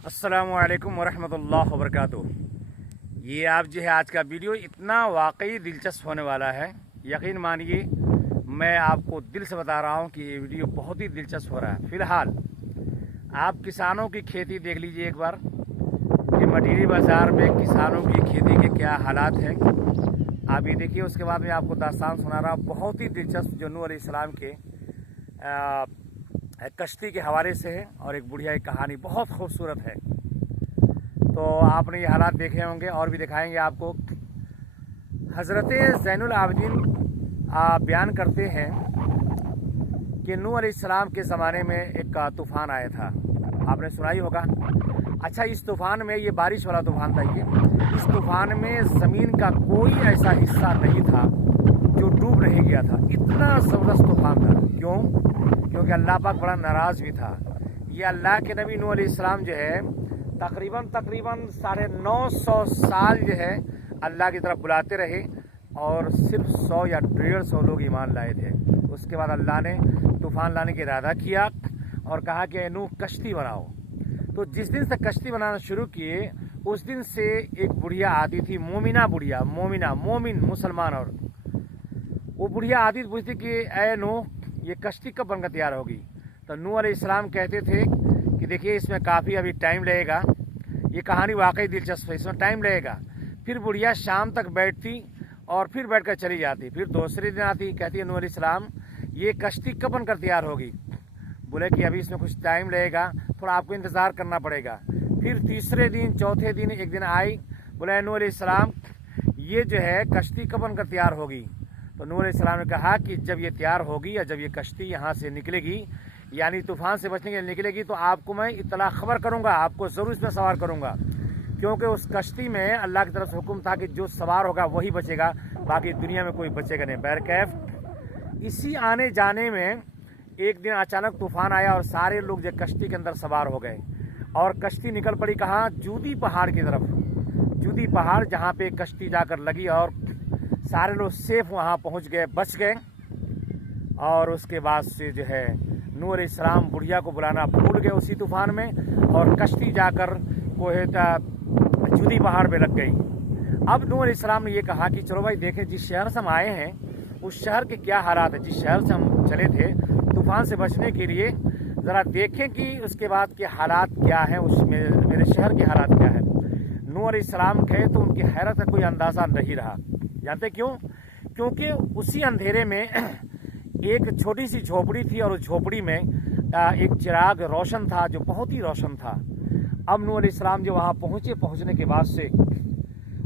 अस्सलामु अलैकुम वरहमतुल्लाहि वबरकातुह। ये आप जो है आज का वीडियो इतना वाकई दिलचस्प होने वाला है, यकीन मानिए मैं आपको दिल से बता रहा हूँ कि ये वीडियो बहुत ही दिलचस्प हो रहा है। फ़िलहाल आप किसानों की खेती देख लीजिए एक बार कि मटीरी बाज़ार में किसानों की खेती के क्या हालात हैं। आप ये देखिए, उसके बाद मैं आपको दास्तान सुना रहा हूँ बहुत ही दिलचस्प जो नूह अलैहिस्सलाम के कश्ती के हवाले से है, और एक बुढ़िया की कहानी बहुत खूबसूरत है। तो आपने ये हालात देखे होंगे और भी दिखाएंगे आपको। हज़रत ज़ैनुल आबिदीन बयान करते हैं कि नूह अलैहिस्सलाम के ज़माने में एक तूफ़ान आया था, आपने सुना ही होगा। अच्छा, इस तूफ़ान में, ये बारिश वाला तूफ़ान था, इस तूफ़ान में ज़मीन का कोई ऐसा हिस्सा नहीं था जो डूब नहीं गया था। इतना ज़बरदस्त तूफ़ान था। क्यों? क्योंकि अल्लाह पाक बड़ा नाराज़ भी था। ये अल्लाह के नबी नूह अलैहिस्सलाम जो है तकरीबन 950 साल जो है अल्लाह की तरफ बुलाते रहे, और सिर्फ 100 या 150 लोग ईमान लाए थे। उसके बाद अल्लाह ने तूफ़ान लाने का इरादा किया और कहा कि नूह कश्ती बनाओ। तो जिस दिन से कश्ती बनाना शुरू किए उस दिन से एक बुढ़िया आती थी, मोमिना बुढ़िया, मोमिन मुसलमान, और वो बुढ़िया आती पूछती कि ऐ नूह, ये कश्ती कब बनकर तैयार होगी? तो नूह अलैहिस्सलाम कहते थे कि देखिए इसमें काफ़ी अभी टाइम लगेगा, ये कहानी वाकई दिलचस्प है, इसमें टाइम लगेगा। फिर बुढ़िया शाम तक बैठती और फिर बैठकर चली जाती। फिर दूसरे दिन आती, कहती है नूह अलैहिस्सलाम ये कश्ती कब बनकर तैयार होगी? बोले कि अभी इसमें कुछ टाइम लगेगा, थोड़ा आपको इंतज़ार करना पड़ेगा। फिर तीसरे दिन, चौथे दिन, एक दिन आई, बोले नूह अलैहिस्सलाम ये जो है कश्ती कब बनकर तैयार होगी? तो नूह अलैहिस्सलाम ने कहा कि जब ये तैयार होगी या जब ये कश्ती यहाँ से निकलेगी, यानी तूफ़ान से बचने के लिए निकलेगी, तो आपको मैं इत्तला खबर करूँगा, आपको ज़रूर इसमें सवार करूँगा। क्योंकि उस कश्ती में अल्लाह की तरफ से हुक्म था कि जो सवार होगा वही बचेगा, बाकी दुनिया में कोई बचेगा नहीं। बहरकैफ इसी आने जाने में एक दिन अचानक तूफ़ान आया और सारे लोग जो कश्ती के अंदर सवार हो गए, और कश्ती निकल पड़ी कहाँ? जूदी पहाड़ की तरफ। जूदी पहाड़ जहाँ पे कश्ती जाकर लगी और सारे लोग सेफ वहाँ पहुँच गए, बच गए। और उसके बाद से जो है नूह अलैहिस्सलाम बुढ़िया को बुलाना भूल गए उसी तूफ़ान में, और कश्ती जाकर जूदी पहाड़ पे लग गई। अब नूह अलैहिस्सलाम ने ये कहा कि चलो भाई देखें, जिस शहर से हम आए हैं उस शहर के क्या हालात है, जिस शहर से हम चले थे तूफ़ान से बचने के लिए, ज़रा देखें कि उसके बाद के हालात क्या हैं, उसमें मेरे शहर के हालात क्या है। नूह अलैहिस्सलाम गए तो उनकी हैरत का कोई अंदाज़ा नहीं रहा। जानते क्यों? क्योंकि उसी अंधेरे में एक छोटी सी झोपड़ी थी, और उस झोपड़ी में एक चिराग रोशन था, जो बहुत ही रोशन था। अब नूह अलैहिस्सलाम जो वहाँ पहुँचे, पहुँचने के बाद से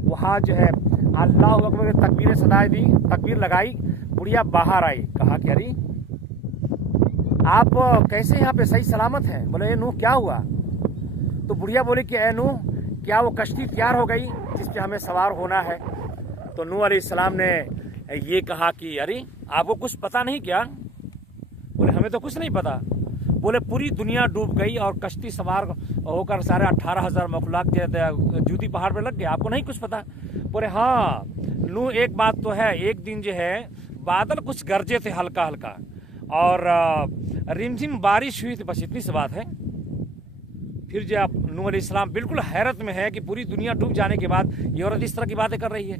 वहाँ जो है अल्लाह अकबर की तकबीरें सदाई दी, तकबीर लगाई। बुढ़िया बाहर आई, कहा कि अरे आप कैसे यहाँ पे सही सलामत हैं? बोले ए नूह क्या हुआ? तो बुढ़िया बोली कि ए नूह, क्या वो कश्ती तैयार हो गई जिस पे हमें सवार होना है? तो नूह अलैहिस्सलाम ने ये कहा कि अरे आपको कुछ पता नहीं क्या? बोले हमें तो कुछ नहीं पता। बोले पूरी दुनिया डूब गई और कश्ती सवार होकर सारे 18,000 मखलूक जूदी पहाड़ पे लग गए, आपको नहीं कुछ पता? बोले हाँ नूह, एक बात तो है, एक दिन जो है बादल कुछ गरजे थे हल्का हल्का, और रिमझिम बारिश हुई थी, बस इतनी सी बात है। फिर जो आप नूह अलैहिस्सलाम बिल्कुल हैरत में है कि पूरी दुनिया डूब जाने के बाद ये औरत इस तरह की बातें कर रही है।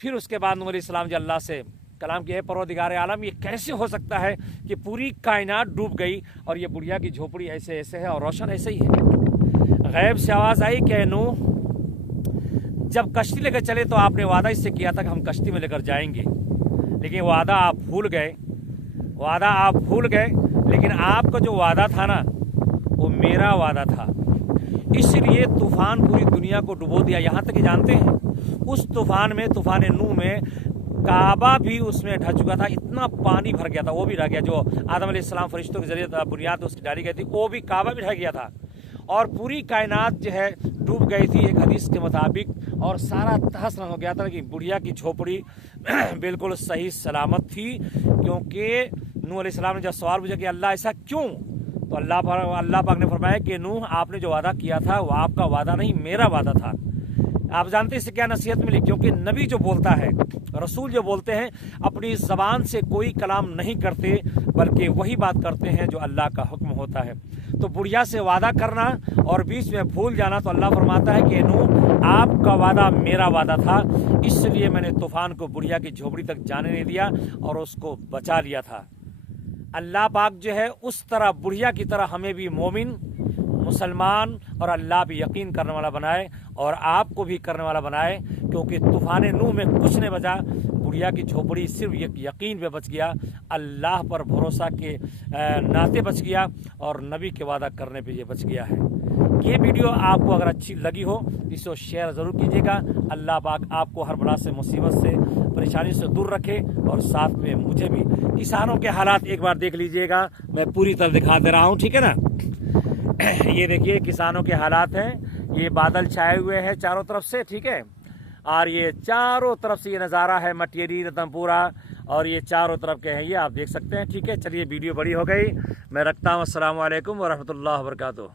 फिर उसके बाद नूह अलैहिस्सलाम जो अल्लाह से कलाम किया है, परवरदिगार आलम ये कैसे हो सकता है कि पूरी कायनात डूब गई और ये बुढ़िया की झोपड़ी ऐसे ऐसे है और रोशन ऐसे ही है? गैब से आवाज़ आई कि नूह, जब कश्ती लेकर चले तो आपने वादा इससे किया था कि हम कश्ती में लेकर जाएंगे, लेकिन वादा आप भूल गए, लेकिन आपका जो वादा था ना वो मेरा वादा था, इसलिए तूफ़ान पूरी दुनिया को डुबो दिया। यहाँ तक कि जानते हैं उस तूफ़ान में, तूफ़ान नूह में, काबा भी उसमें ढह चुका था, इतना पानी भर गया था, वो भी रह गया। जो आदम अलैहिस्सलाम फरिश्तों के जरिए बुनियाद उसकी डाली गई थी, वो भी, काबा भी ढह गया था, और पूरी कायनात जो है डूब गई थी एक हदीस के मुताबिक, और सारा तहस नहस हो गया था। कि बुढ़िया की झोपड़ी बिल्कुल सही सलामत थी। क्योंकि नूह अलैहिस्सलाम ने जब सवाल पूछा कि अल्लाह ऐसा क्यों, तो अल्लाह पाक ने फरमाया कि नूह आपने जो वादा किया था वो आपका वादा नहीं, मेरा वादा था। आप जानते हैं इससे क्या नसीहत मिली? क्योंकि नबी जो बोलता है, रसूल जो बोलते हैं, अपनी ज़बान से कोई कलाम नहीं करते बल्कि वही बात करते हैं जो अल्लाह का हुक्म होता है। तो बुढ़िया से वादा करना और बीच में भूल जाना, तो अल्लाह फरमाता है कि नूह आपका वादा मेरा वादा था, इसलिए मैंने तूफान को बुढ़िया की झोपड़ी तक जाने नहीं दिया और उसको बचा लिया था। अल्लाह पाक जो है उस तरह बुढ़िया की तरह हमें भी मोमिन, मुसलमान और अल्लाह भी यकीन करने वाला बनाए और आपको भी करने वाला बनाए, क्योंकि तूफान नूह में कुछ नहीं बचा, बुढ़िया की झोपड़ी सिर्फ एक यकीन पे बच गया, अल्लाह पर भरोसा के नाते बच गया और नबी के वादा करने पे ये बच गया है। ये वीडियो आपको अगर अच्छी लगी हो इसको शेयर ज़रूर कीजिएगा। अल्लाह पाक आपको हर बला से, मुसीबत से, परेशानी से दूर रखे और साथ में मुझे भी। किसानों के हालात एक बार देख लीजिएगा, मैं पूरी तरह दिखा दे रहा हूँ, ठीक है ना। ये देखिए किसानों के हालात हैं, ये बादल छाए हुए हैं चारों तरफ से, ठीक है, और ये चारों तरफ से ये नज़ारा है मटेरी रतनपुरा, और ये चारों तरफ के हैं, ये आप देख सकते हैं, ठीक है। चलिए वीडियो बड़ी हो गई, मैं रखता हूँ। अस्सलाम वालेकुम व रहमतुल्लाहि व बरकातुहू।